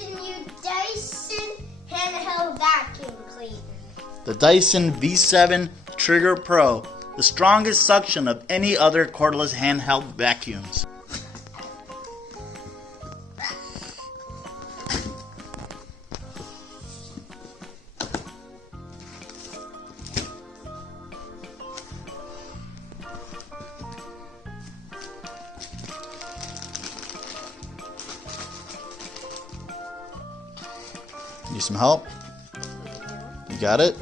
the new Dyson Handheld vacuum cleaner. The Dyson V7 Trigger Pro, the strongest suction of any other cordless handheld vacuums. Need some help? You got it?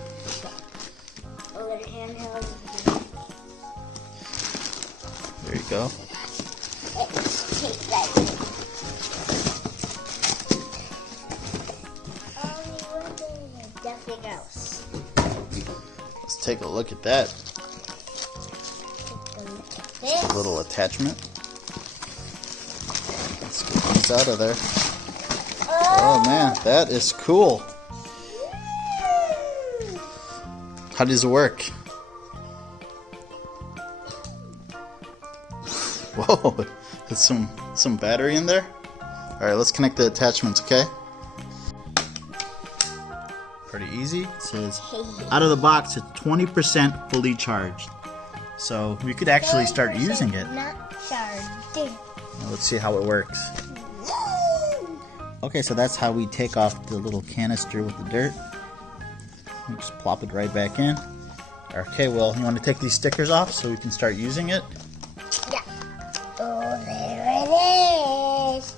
A little handheld. There you go. Let's take that. Only one thing and nothing else. Let's take a look at that. Take a look at this. A little attachment. Let's get these out of there. Oh man, that is cool. How does it work? Whoa, there's some battery in there. Alright, let's connect the attachments, okay? Pretty easy. It says, out of the box, it's 20% fully charged. So we could actually start using it. Not charged. Now let's see how it works. Okay, so that's how we take off the little canister with the dirt. Just plop it right back in. Okay, well, you want to take these stickers off so we can start using it? Yeah. Oh, there it is.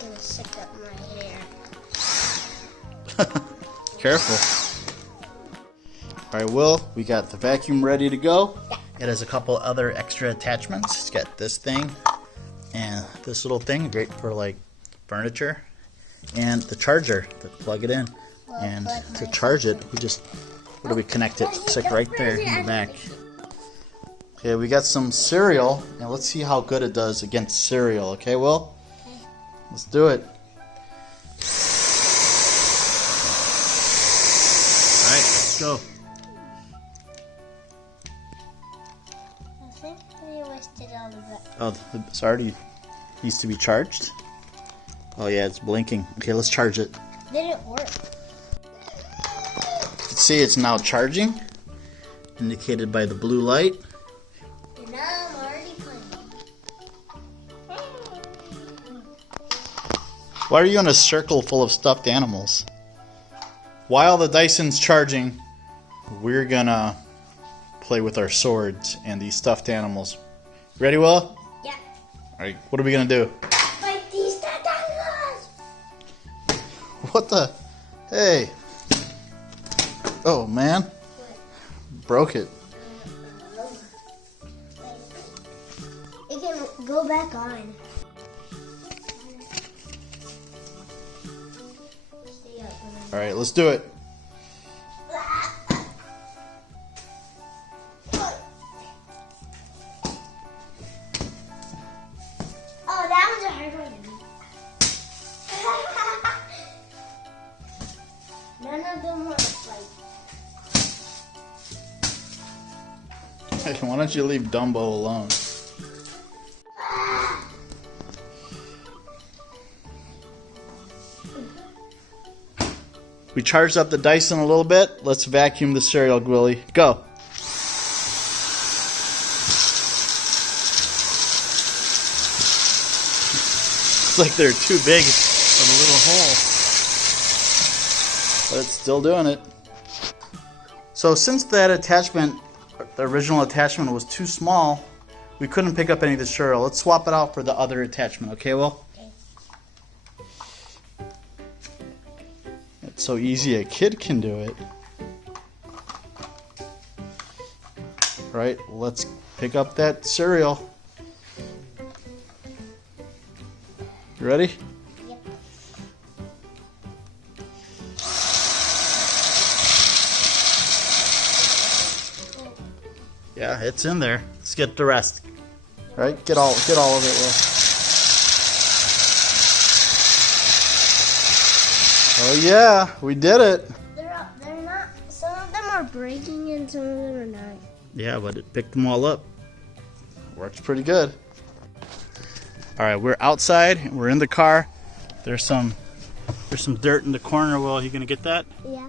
I'm gonna stick up my hair. Careful. Alright, Will, we got the vacuum ready to go. It has a couple other extra attachments. It's got this thing and this little thing, great for like furniture. And the charger to plug it in. And to charge it, where do we connect it? It's like right there in the back. Okay, we got some cereal, and let's see how good it does against cereal. Okay, Will? Let's do it. Alright, let's go. I think we wasted all of it. Oh, it's already needs to be charged? Oh yeah, it's blinking. Okay, let's charge it. Didn't work. See, it's now charging, indicated by the blue light. And now I'm already playing. Why are you in a circle full of stuffed animals? While the Dyson's charging, we're gonna play with our swords and these stuffed animals. Ready, Will? Yeah. Alright, what are we gonna do? Fight these stuffed animals! What the? Hey! Oh man, broke it. It can go back on. Alright, let's do it. Oh, that was a hard one. None of them were like. Hey, why don't you leave Dumbo alone? We charged up the Dyson a little bit. Let's vacuum the cereal, Willy. Go. It's like they're too big for the little hole. But it's still doing it. So since that attachment, the original attachment was too small, we couldn't pick up any of the cereal. Let's swap it out for the other attachment, okay, Will? Okay. It's so easy a kid can do it. Right, let's pick up that cereal. You ready? Yep. Yeah, it's in there. Let's get the rest. Right, get all of it, Will. Oh yeah, we did it. They're not. Some of them are breaking and some of them are not. Yeah, but it picked them all up. Works pretty good. All right, we're outside. We're in the car. There's some There's some dirt in the corner. Well, you gonna get that? Yeah,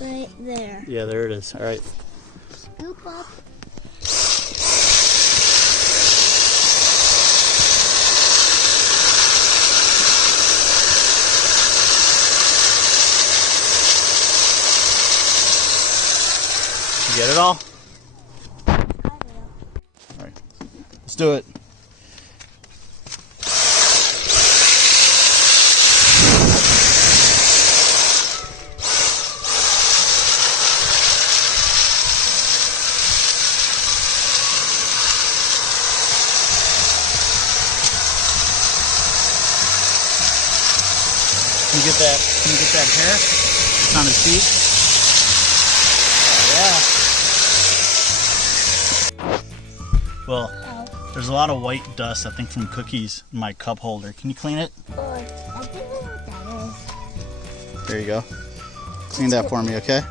right there. Yeah, there it is. All right. Scoop up. You get it all? All right. Let's do it. Can you get that hair? It's on his feet. Yeah. Well, there's a lot of white dust, I think, from cookies in my cup holder. Can you clean it? I think I know what that is. There you go. Clean that for me, okay?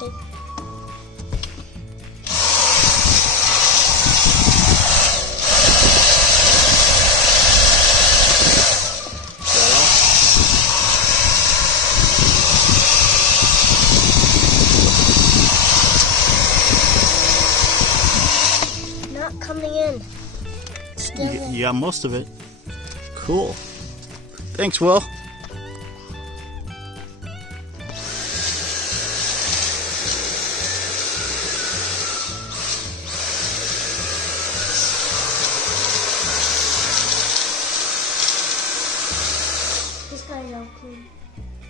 Okay. Not coming in. Still in. You got most of it. Cool. Thanks, Will. This guy's all clean,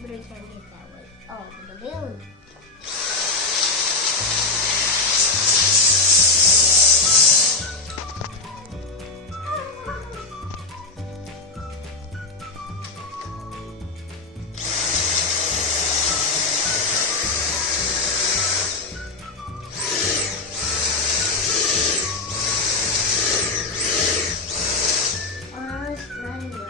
but I can't get that way. Oh, the balloon. It's running.